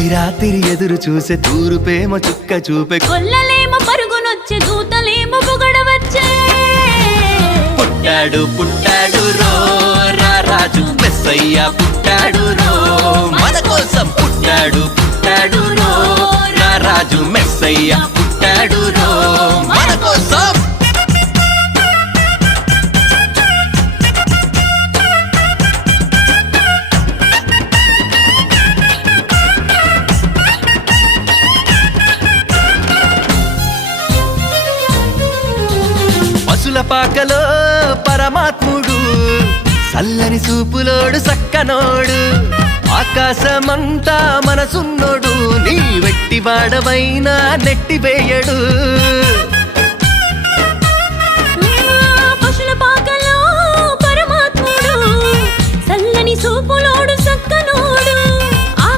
తొలి రాత్రి ఎదురు చూసే తూరుపేమ చుక్క చూపే కొల్లలేమో పరుగునొచ్చే దూతలేమో పొగడవచ్చే పుట్టాడు పుట్టాడు రో రా రాజు మెస్సయ్య పుట్టాడు రో మన కోసం పుట్టాడు పుట్టాడు రో రా రాజు మెస్సయ్య పుట్టాడు రో మన కోసం పశుల పాకలో పరమాత్ముడు చల్లని చూపులోడు సక్కనోడు ఆకాశమంతా మనసున్నోడు నీ వెట్టివాడవైనా నెట్టివేయడు పశుల పాకలో పరమాత్ముడు చల్లని చూపులోడు